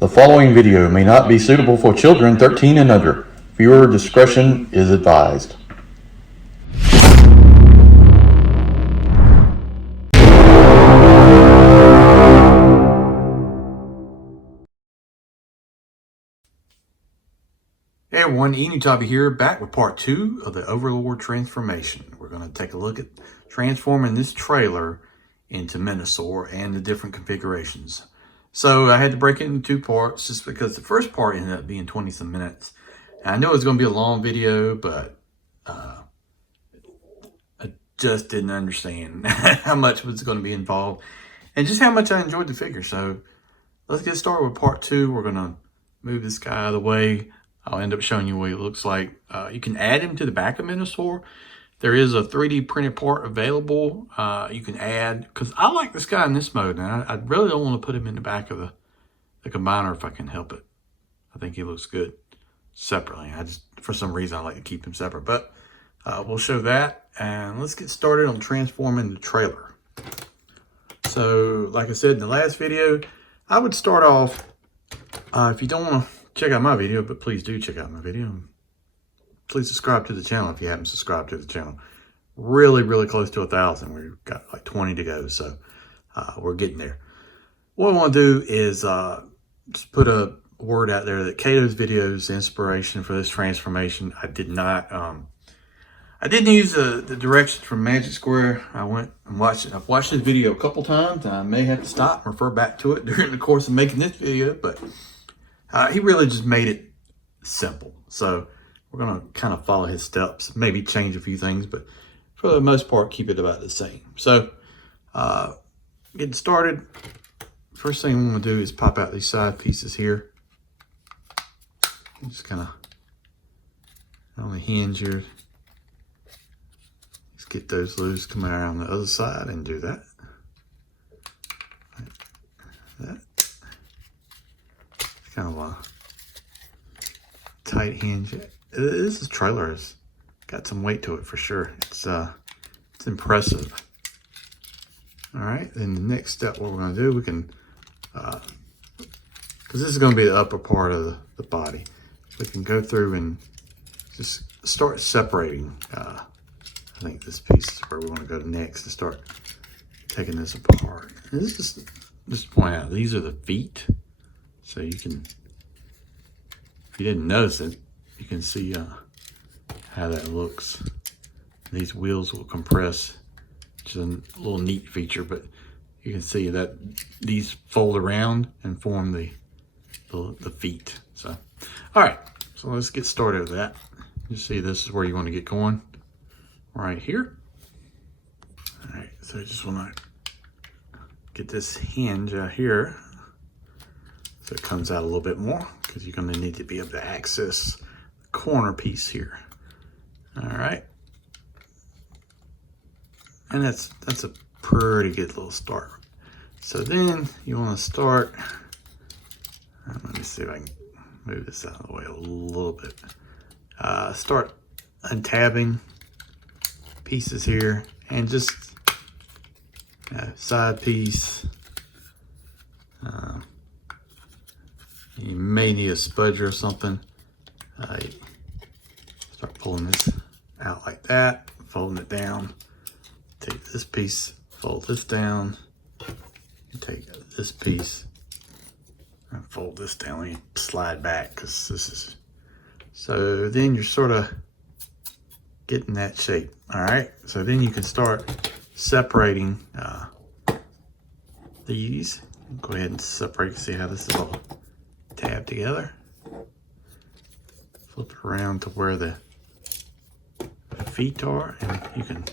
The following video may not be suitable for children 13 and under. Viewer discretion is advised. Hey everyone, Untitled here, back with part 2 of the Overlord transformation. We're going to take a look at transforming this trailer into MENASOR and the different configurations. So I had to break it into 2 parts just because the first part ended up being 20 some minutes. And I know it's going to be a long video, but I just didn't understand how much was going to be involved and just how much I enjoyed the figure. So let's get started with part 2. We're going to move this guy out of the way. I'll end up showing you what he looks like. You can add him to the back of MENASOR. There is a 3D printed part available. You can add, because I like this guy in this mode, and I really don't want to put him in the back of the combiner if I can help it. I think he looks good separately. For some reason, I like to keep him separate. But we'll show that, and let's get started on transforming the trailer. So, like I said in the last video, I would start off, if you don't want to check out my video, but please do check out my video. Please subscribe to the channel if you haven't subscribed to the channel. Really close to 1,000. We've got like 20 to go, so we're getting there. What I want to do is just put a word out there that Kato's video is the inspiration for this transformation. I did not, I didn't use the directions from Magic Square. I went and watched it. I've watched this video a couple times, and I may have to stop and refer back to it during the course of making this video, but he really just made it simple. So we're going to kind of follow his steps, maybe change a few things, but for the most part, keep it about the same. So getting started, first thing I'm going to do is pop out these side pieces here. Just kind of on the hinge here. Just get those loose, come around the other side and do that. Like that. Kind of a tight hinge. This trailer has got some weight to it for sure. It's impressive. All right, then the next step, what we're going to do, we can, because this is going to be the upper part of the body, we can go through and just start separating. I think this piece is where we want to go next to start taking this apart. And this is just point out, these are the feet. So you can, if you didn't notice it, you can see how that looks. These wheels will compress, which is a little neat feature, but you can see that these fold around and form the feet. So, all right, so let's get started with that. You see this is where you want to get going, right here. All right, so I just want to get this hinge out here. So it comes out a little bit more because you're going to need to be able to access the corner piece here. All right. And that's a pretty good little start. So then you want to start, let me see if I can move this out of the way a little bit. Start untabbing pieces here and just side piece. You may need a spudger or something. Start pulling this out like that, folding it down. Take this piece, fold this down. You take this piece and fold this down. You slide back because this is, so then you're sort of getting that shape. All right, so then you can start separating these. Go ahead and separate, see how this is all tab together. Flip it around to where the feet are, and you can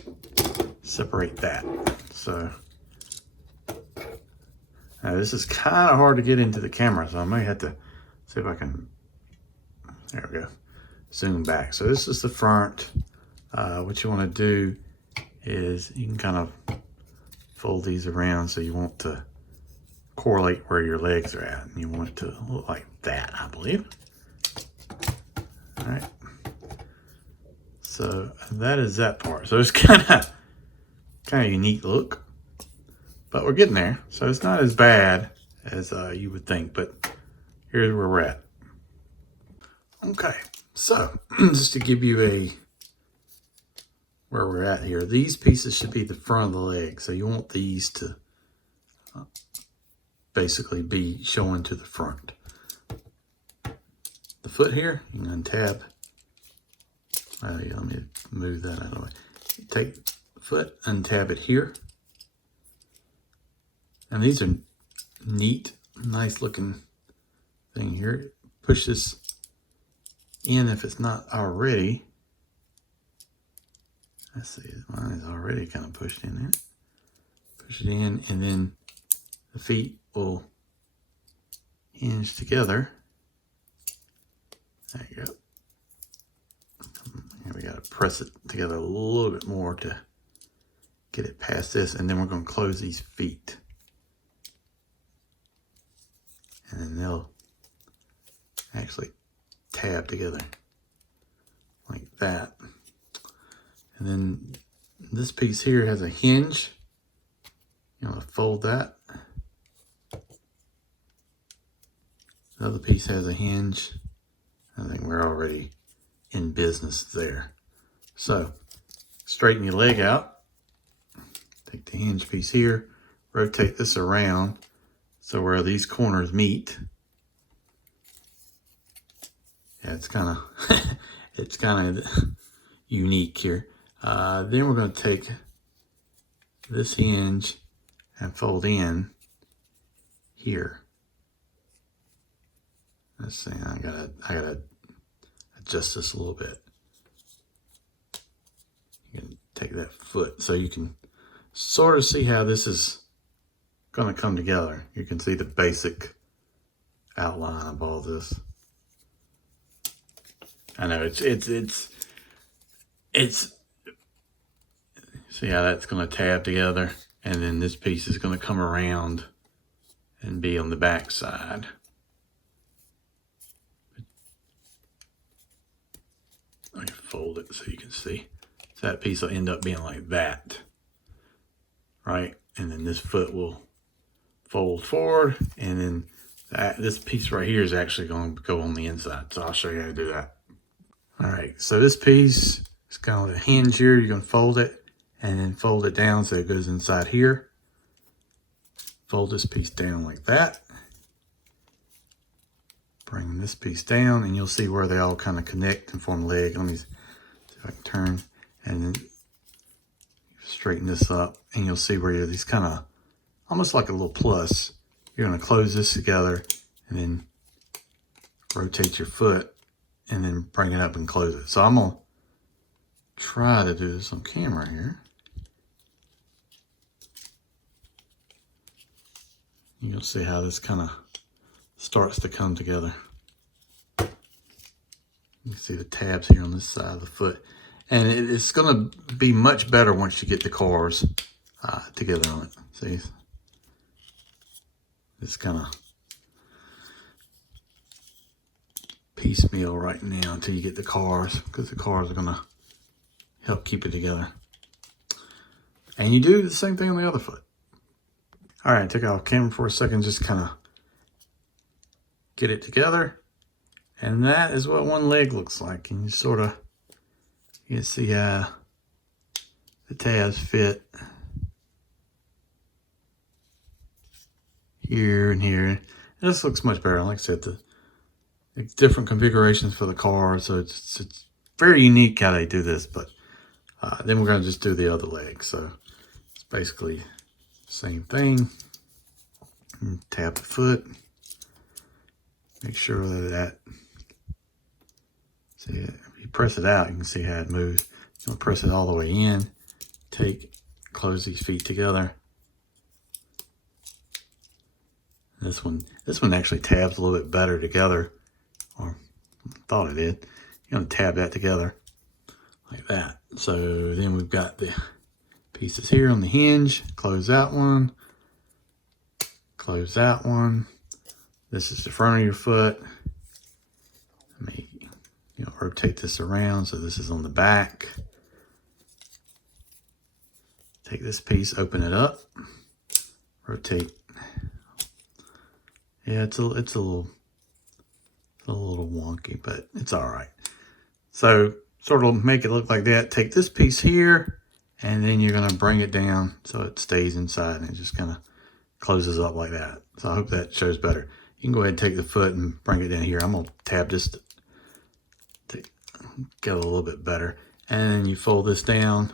separate that. So now this is kind of hard to get into the camera, so I may have to see if I can, there we go, zoom back. So this is the front. What you want to do is you can kind of fold these around so you want to correlate where your legs are at, and you want it to look like that, I believe. All right, so that is that part. So it's kind of unique look, but we're getting there. So it's not as bad as you would think, but here's where we're at. Okay, so just to give you where we're at here, these pieces should be the front of the leg. So you want these to basically be showing to the front. The foot here, you can untab. Oh yeah, let me move that out of the way. Take the foot, untab it here. And these are neat, nice looking thing here. Push this in if it's not already. Let's see, mine is already kind of pushed in there. Push it in, and then the feet will hinge together. There you go. And we got to press it together a little bit more to get it past this, and then we're going to close these feet. And then they'll actually tab together like that. And then this piece here has a hinge. You want to fold that. The other piece has a hinge. I think we're already in business there. So straighten your leg out. Take the hinge piece here. Rotate this around so where these corners meet. Yeah, it's kind of unique here. Then we're going to take this hinge and fold in here. Let's see, I gotta adjust this a little bit. You can take that foot so you can sort of see how this is going to come together. You can see the basic outline of all this. I know it's see how that's going to tab together, and then this piece is going to come around and be on the back side. I can fold it so you can see. So that piece will end up being like that, right? And then this foot will fold forward, and then this piece right here is actually going to go on the inside. So I'll show you how to do that. All right, so this piece is kind of a hinge here. You're going to fold it and then fold it down so it goes inside here. Fold this piece down like that. Bring this piece down, and you'll see where they all kind of connect and form a leg. Let me see if I can turn, and then straighten this up, and you'll see where you're these kind of almost like a little plus. You're going to close this together and then rotate your foot and then bring it up and close it. So I'm going to try to do this on camera here. You'll see how this kind of starts to come together. You can see the tabs here on this side of the foot. And it's going to be much better once you get the cars together on it. See? It's kind of piecemeal right now until you get the cars, because the cars are going to help keep it together. And you do the same thing on the other foot. All right, take off camera for a second, just kind of get it together. And that is what one leg looks like. And you can see how the tabs fit here and here. And this looks much better. Like I said, the different configurations for the car, so it's very unique how they do this. But then we're going to just do the other leg. So it's basically the same thing. And tap the foot. Make sure that see it. If you press it out, you can see how it moves. You want to press it all the way in. Close these feet together. This one actually tabs a little bit better together, or I thought it did. You're going to tab that together like that. So then we've got the pieces here on the hinge. Close that one. Close that one. This is the front of your foot. Let me rotate this around so this is on the back. Take this piece, open it up, rotate. Yeah, it's a little It's a little wonky, but it's all right. So sort of make it look like that. Take this piece here, and then you're going to bring it down so it stays inside, and it just kind of closes up like that. So I hope that shows better. You can go ahead and take the foot and bring it down here. I'm going to tab this to get a little bit better. And then you fold this down,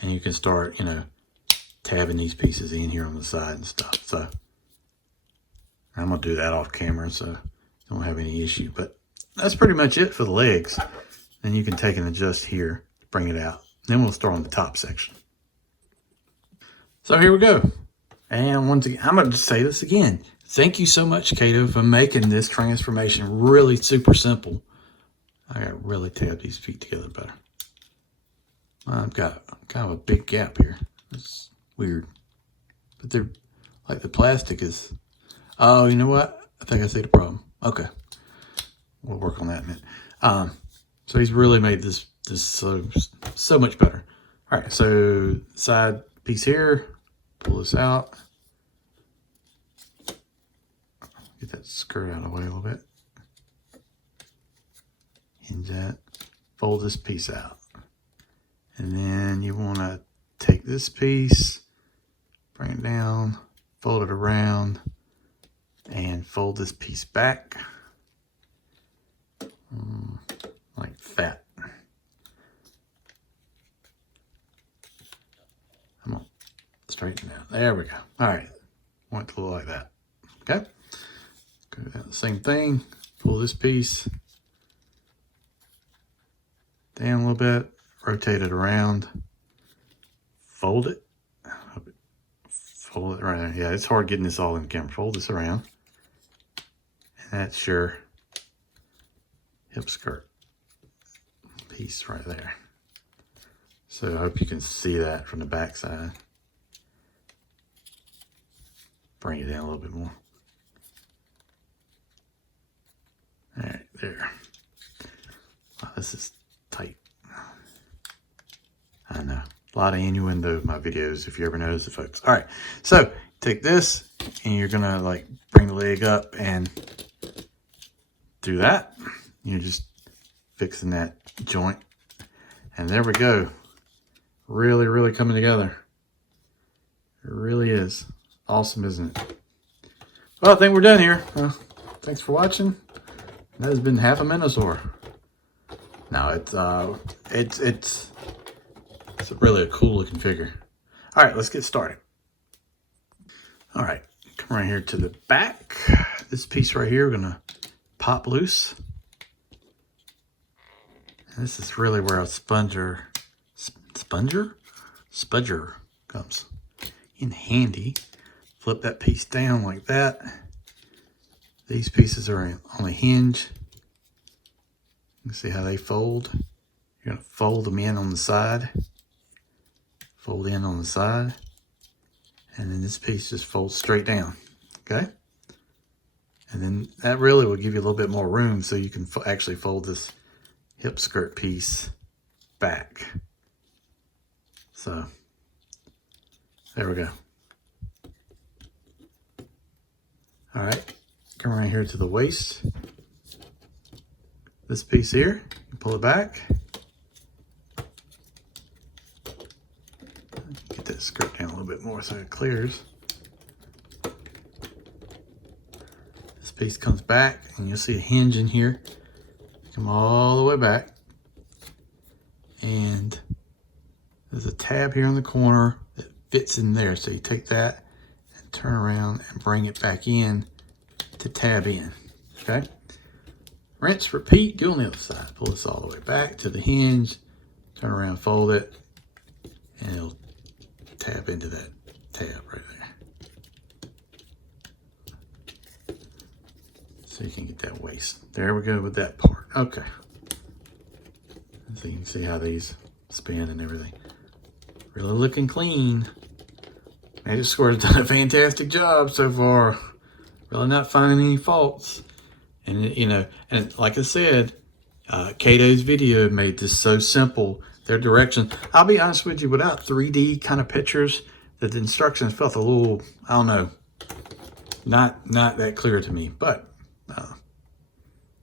and you can start, you know, tabbing these pieces in here on the side and stuff. So I'm going to do that off camera, so don't have any issue. But that's pretty much it for the legs. Then you can take and adjust here, bring it out. Then we'll start on the top section. So here we go. And once again, I'm going to say this again. Thank you so much, Kato, for making this transformation really super simple. I got to really tab these feet together better. I've got kind of a big gap here. It's weird. But they're like the plastic is... Oh, you know what? I think I see the problem. Okay. We'll work on that in a minute. So he's really made this so much better. All right, so side piece here. Pull this out. Get that skirt out of the way a little bit. Hinge that. Fold this piece out. And then you want to take this piece, bring it down, fold it around, and fold this piece back. Like that. I'm going to straighten it out. There we go. All right. Want it to look like that. Okay. Go down the same thing. Pull this piece down a little bit. Rotate it around. Fold it. Fold it right there. Yeah, it's hard getting this all in the camera. Fold this around. And that's your hip skirt piece right there. So I hope you can see that from the back side. Bring it down a little bit more. All right, there. Wow, this is tight. I know. A lot of innuendo in my videos, if you ever notice it, folks. All right, so take this, and you're going to, like, bring the leg up and do that. You're just fixing that joint. And there we go. Really, really coming together. It really is. Awesome, isn't it? Well, I think we're done here. Thanks for watching. That has been half a MENASOR. No, it's really a cool looking figure. All right, let's get started. All right, come right here to the back. This piece right here, we're gonna pop loose. And this is really where a spudger comes in handy. Flip that piece down like that. These pieces are on a hinge. You can see how they fold. You're gonna fold them in on the side. Fold in on the side. And then this piece just folds straight down, okay? And then that really will give you a little bit more room so you can actually fold this hip skirt piece back. So, there we go. All right, come right here to the waist. This piece here, you pull it back. Get that skirt down a little bit more so it clears. This piece comes back, and you'll see a hinge in here. Come all the way back. And there's a tab here in the corner that fits in there. So you take that and turn around and bring it back in to tab in, okay? Rinse, repeat, do on the other side. Pull this all the way back to the hinge, turn around, fold it, and it'll tab into that tab right there. So you can get that waist. There we go with that part. Okay. So you can see how these spin and everything. Really looking clean. MENASOR has done a fantastic job so far. Really not finding any faults. And, you know, and like I said, Kato's video made this so simple. Their directions, I'll be honest with you, without 3D kind of pictures, the instructions felt a little, I don't know, not that clear to me. But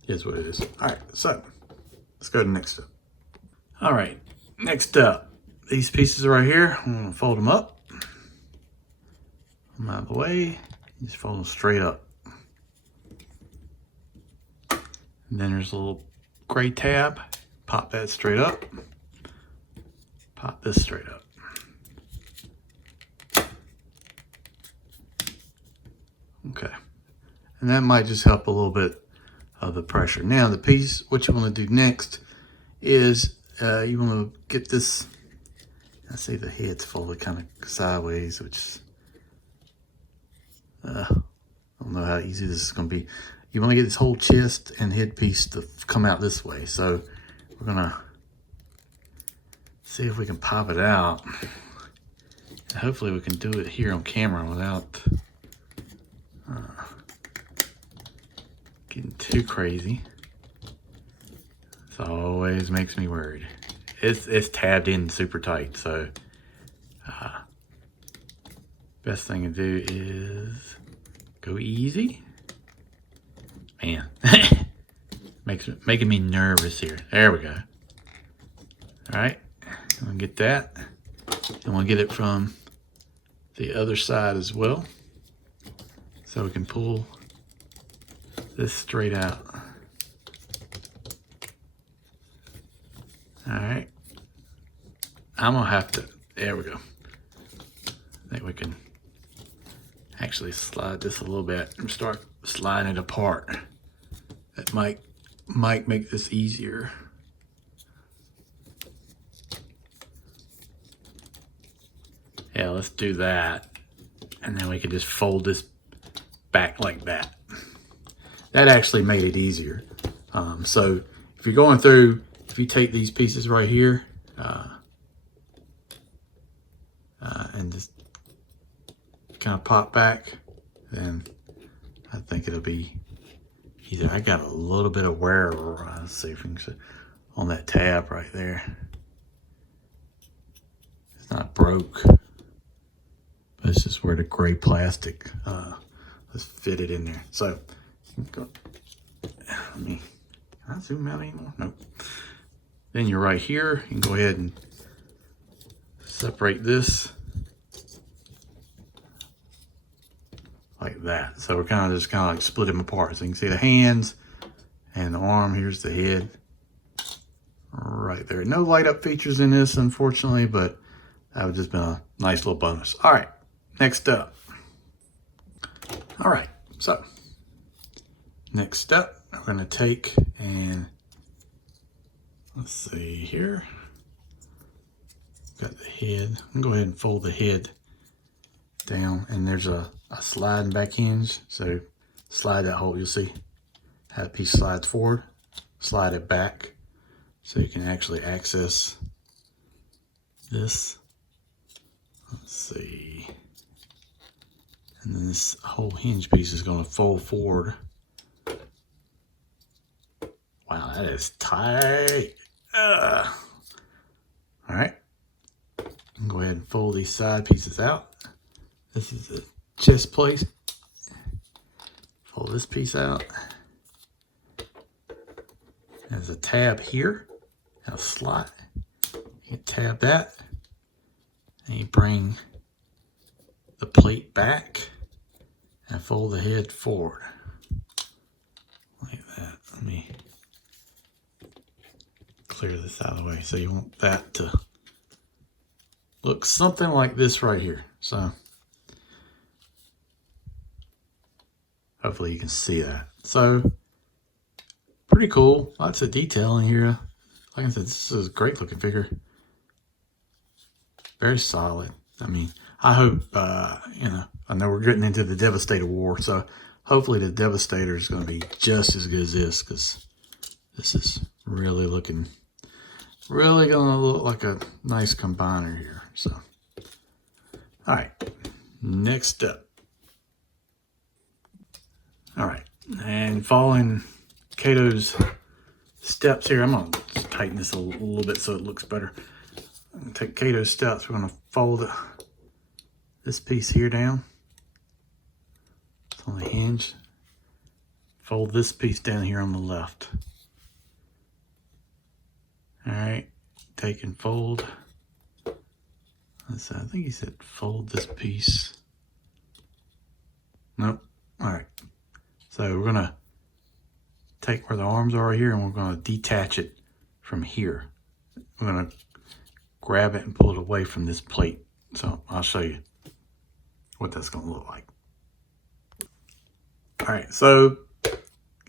is what it is. All right, so let's go to the next step. All right, next up, these pieces right here, I'm gonna fold them up. I'm out of the way, just fold them straight up. And then there's a little gray tab, pop that straight up, pop this straight up. Okay, and that might just help a little bit of the pressure. Now the piece, what you want to do next is you want to get this, I see the head's folded kind of sideways, which I don't know how easy this is going to be. You want to get this whole chest and head piece to come out this way. So we're going to see if we can pop it out. And hopefully we can do it here on camera without getting too crazy. This always makes me worried. It's tabbed in super tight, so best thing to do is go easy. Man, making me nervous here. There we go. All right, I'm gonna get that. And we'll get it from the other side as well, so we can pull this straight out. All right, I'm gonna have to, there we go. I think we can actually slide this a little bit and start sliding it apart. That might make this easier. Yeah, let's do that. And then we can just fold this back like that. That actually made it easier. So if you're going through, if you take these pieces right here and just kind of pop back, then I think it'll be easier. I got a little bit of wear, let's see if we can see, on that tab right there. It's not broke, but it's just where the gray plastic was fitted in there. So let me, can I zoom out anymore? Nope. Then you're right here. You can go ahead and separate this like that. So we're kind of like split them apart. So you can see the hands and the arm. Here's the head right there. No light up features in this, unfortunately, but that would just been a nice little bonus. All right, next up. All right, so next step, we're gonna take and let's see here. Got the head. I'm gonna go ahead and fold the head down, and there's a sliding back hinge. So slide that hole, you'll see how the piece slides forward, slide it back so you can actually access this. Let's see. And then this whole hinge piece is going to fold forward. Wow, that is tight. All right. Go ahead and fold these side pieces out. This is the chest plate. Fold this piece out. There's a tab here and a slot. You tab that, and you bring the plate back and fold the head forward like that. Let me clear this out of the way. So you want that to look something like this right here. So hopefully you can see that. So pretty cool. Lots of detail in here. Like I said, this is a great looking figure. Very solid. I mean, I hope, you know, I know we're getting into the Devastator war, so hopefully the Devastator is going to be just as good as this, because this is really looking, really going to look like a nice combiner here. So, all right, next up. All right, and following Kato's steps here, I'm going to tighten this a little bit so it looks better. I'm going to take Kato's steps. We're going to fold this piece here down. It's on the hinge. fold this piece down here on the left. All right, take and fold. I think he said fold this piece. Nope. All right. So we're gonna take where the arms are here and we're gonna detach it from here. We're gonna grab it and pull it away from this plate. So I'll show you what that's gonna look like. All right, so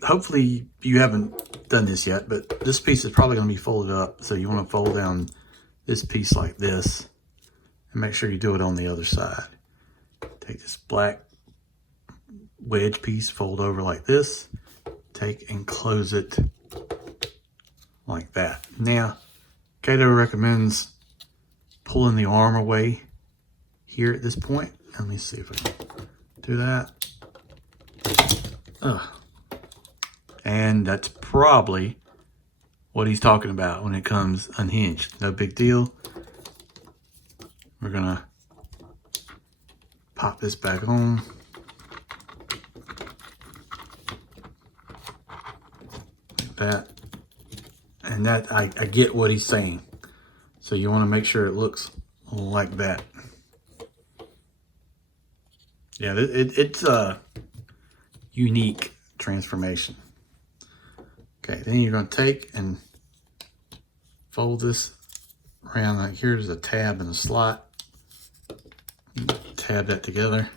hopefully you haven't done this yet, but this piece is probably gonna be folded up. So you wanna fold down this piece like this and make sure you do it on the other side. Take this black wedge piece, fold over like this, take and close it like that. Now, Cato recommends pulling the arm away here at this point. Let me see if I can do that. And that's probably what he's talking about when it comes unhinged. No big deal. We're gonna pop this back on. Like that. And that, I get what he's saying. So you want to make sure it looks like that. Yeah, it's a unique transformation. Okay, then you're going to take and fold this around. Like here's a tab and a slot. Tab that together.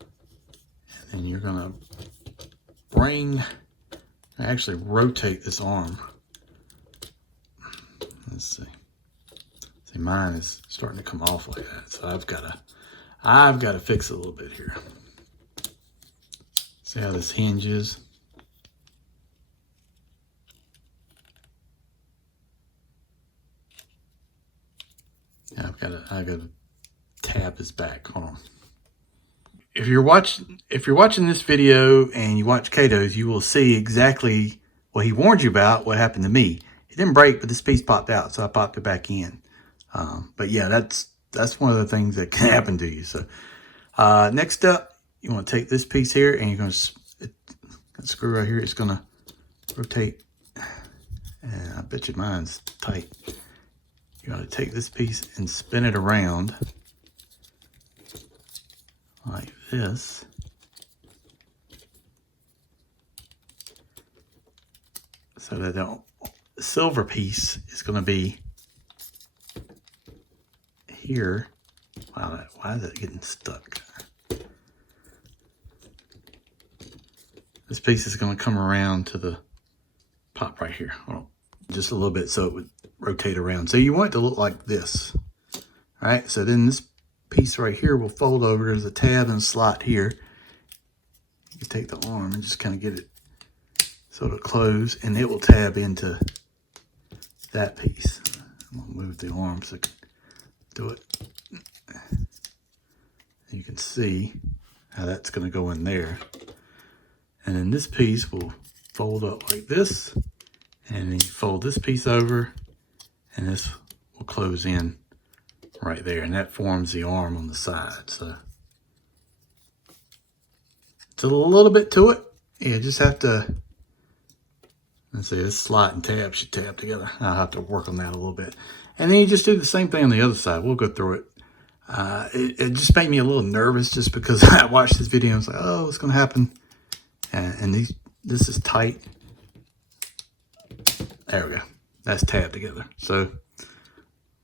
And then you're going to actually rotate this arm. Let's see. See, mine is starting to come off like that. So I've got to fix it a little bit here. See how this hinges? Yeah, I've got to tab this back. Hold on. If you're watching this video and you watch Cato's, you will see exactly what he warned you about, what happened to me. It didn't break, but this piece popped out, so I popped it back in. But yeah, that's one of the things that can happen to you. So next up, you want to take this piece here and you're going to screw right here. It's going to rotate. And I bet you mine's tight. You're going to take this piece and spin it around like this. So that the silver piece is going to be here. Wow, why is that getting stuck? This piece is going to come around to the pop right here. Hold on. Just a little bit so it would rotate around. So you want it to look like this. All right, so then this piece right here will fold over. There's a tab and a slot here. You can take the arm and just kind of get it so it'll close, and it will tab into that piece. I'm going to move the arm so I can do it. You can see how that's going to go in there. And then this piece will fold up like this. And then you fold this piece over. And this will close in right there. And that forms the arm on the side. So it's a little bit to it. You just have to, let's see, this slot and tab should tab together. I'll have to work on that a little bit. And then you just do the same thing on the other side. We'll go through it. It just made me a little nervous just because I watched this video and I was like, oh, what's going to happen? And this is tight. There we go. That's tabbed together. So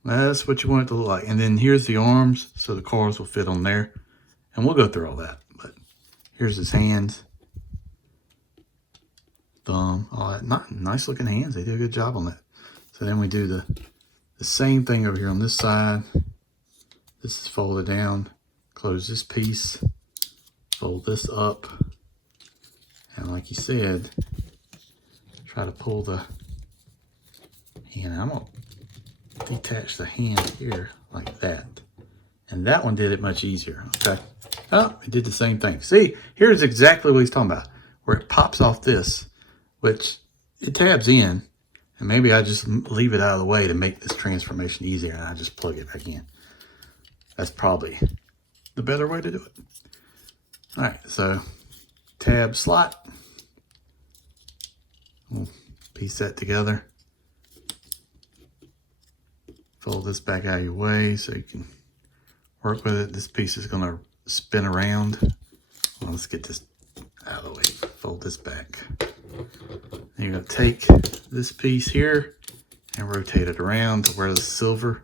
that's what you want it to look like. And then here's the arms, so the cars will fit on there. And we'll go through all that. But here's his hands, thumb, all that. Nice looking hands. They did a good job on that. So then we do the same thing over here on this side. This is folded down. Close this piece. Fold this up. And like you said, try to pull the hand. I'm going to detach the hand here like that. And that one did it much easier. Okay. Oh, it did the same thing. See, here's exactly what he's talking about. Where it pops off this, which it tabs in. And maybe I just leave it out of the way to make this transformation easier. And I just plug it back in. That's probably the better way to do it. All right, so tab slot, We'll piece that together. Fold this back out of your way so you can work with it. This piece is going to spin around. Well, let's get this out of the way. Fold this back. Then you're going to take this piece here and rotate it around to where the silver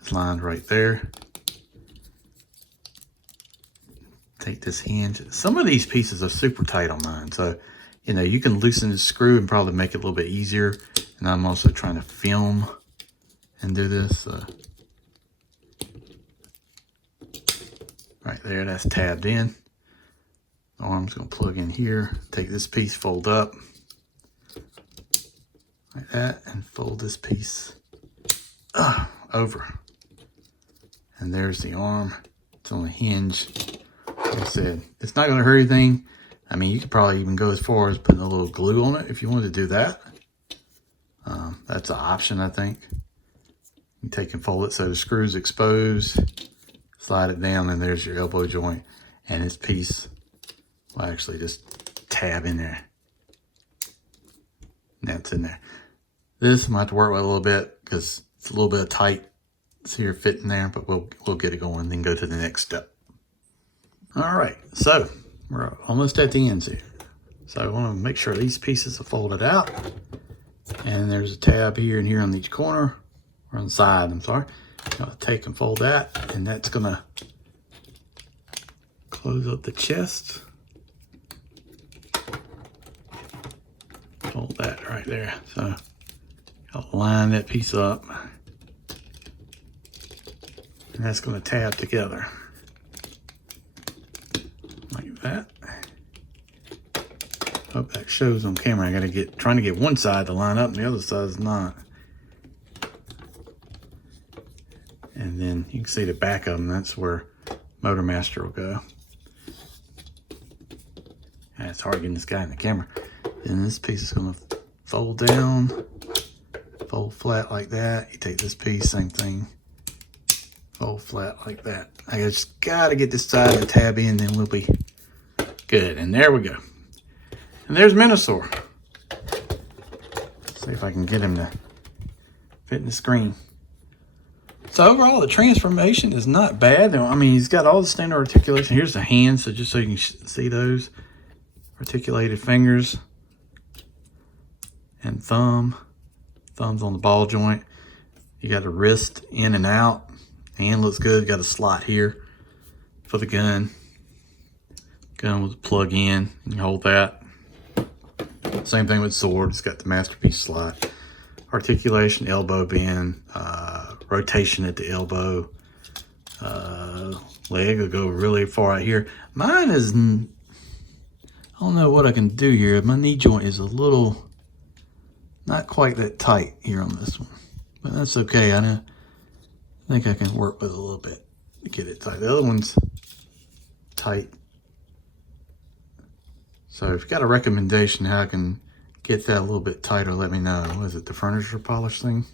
is lined right there. Take this hinge. Some of these pieces are super tight on mine, so you know you can loosen the screw and probably make it a little bit easier. And I'm also trying to film and do this. Right there, that's tabbed in. The arm's gonna plug in here. Take this piece, fold up like that, and fold this piece over. And there's the arm. It's on a hinge. Like I said, it's not gonna hurt anything. I mean, you could probably even go as far as putting a little glue on it if you wanted to do that. That's an option, I think. You take and fold it so the screw's exposed. Slide it down, and there's your elbow joint. And this piece will actually just tab in there. That's in there. This might have to work with a little bit because it's a little bit tight. See her fitting there, but we'll get it going, then go to the next step. All right, so we're almost at the ends here. So I want to make sure these pieces are folded out. And there's a tab here and here on each corner, or on the side, I'm sorry. I'll take and fold that, and that's gonna close up the chest. Fold that right there. So I'll line that piece up. And that's gonna tab together. Like that. Hope that shows on camera. I gotta trying to get one side to line up and the other side is not. And then you can see the back of them. That's where Motor Master will go. And it's hard getting this guy in the camera. Then this piece is gonna fold down, fold flat like that. You take this piece, same thing, fold flat like that. I just gotta get this side to tab in, then we'll be good. And there we go. And there's MENASOR. See if I can get him to fit in the screen. So overall, the transformation is not bad. I mean, he's got all the standard articulation. Here's the hands, so just so you can see those. Articulated fingers. And thumb. Thumb's on the ball joint. You got a wrist in and out. Hand looks good. Got a slot here for the gun. Gun with a plug in. You hold that. Same thing with sword. It's got the masterpiece slot. Articulation, elbow bend, rotation at the elbow. Leg will go really far out here. Mine is, I don't know what I can do here. My knee joint is a little, not quite that tight here on this one. But that's okay. I think I can work with it a little bit to get it tight. The other one's tight. So if you've got a recommendation how I can get that a little bit tighter, let me know. What is it, the furniture polish thing?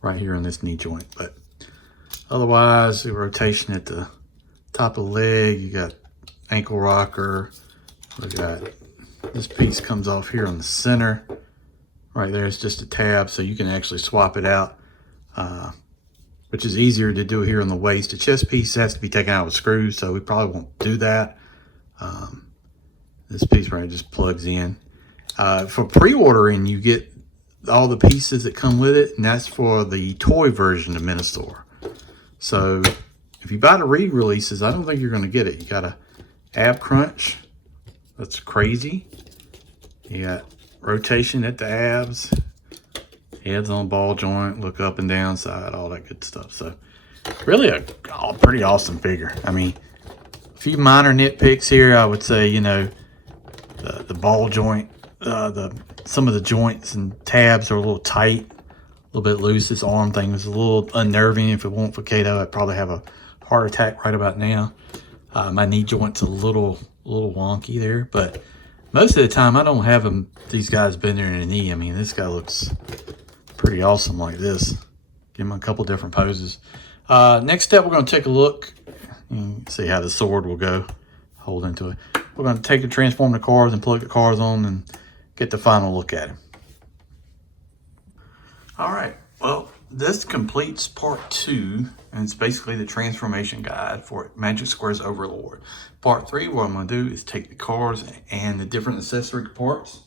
Right here on this knee joint. But otherwise, the rotation at the top of the leg, you got ankle rocker. We got this piece comes off here on the center. Right there, it's just a tab, so you can actually swap it out, which is easier to do here on the waist. The chest piece has to be taken out with screws, so we probably won't do that. This piece right just plugs in. For pre-ordering, you get all the pieces that come with it, and that's for the toy version of MENASOR. So if you buy the re-releases, I don't think you're going to get it. You got a ab crunch. That's crazy. You got rotation at the abs. Heads on ball joint, look up and down side, all that good stuff. So really a pretty awesome figure. I mean, a few minor nitpicks here. I would say, you know, the ball joint, some of the joints and tabs are a little tight, a little bit loose. This arm thing was a little unnerving. If it weren't for Kato, I'd probably have a heart attack right about now. My knee joint's a little wonky there, but most of the time I don't have these guys bend their knee. I mean, this guy looks pretty awesome like this. Give him a couple different poses. Next step, we're going to take a look and see how the sword will go. Hold into it. We're going to take and transform the cars and plug the cars on and get the final look at him. All right, well, this completes part 2, and it's basically the transformation guide for Magic Squares Overlord. Part 3, what I'm going to do is take the cards and the different accessory parts,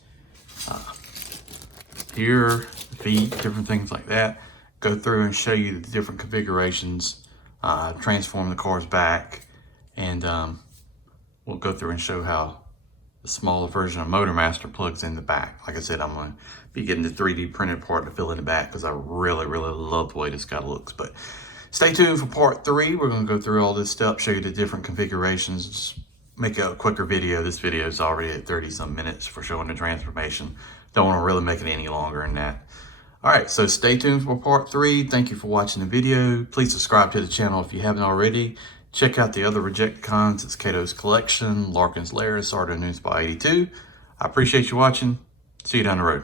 here, feet, different things like that, go through and show you the different configurations, transform the cards back, and we'll go through and show how the smaller version of Motor Master plugs in the back. Like I said, I'm going to be getting the 3D printed part to fill in the back because I really love the way this guy looks. But stay tuned for part 3. We're going to go through all this stuff, show you the different configurations, just make a quicker video. This video is already at 30-some minutes for showing the transformation. Don't want to really make it any longer than that. All right, so stay tuned for part 3. Thank you for watching the video. Please subscribe to the channel if you haven't already. Check out the other Rejecticons. It's Kato's Collection, Larkin's Lair, Sardo News by 82. I appreciate you watching. See you down the road.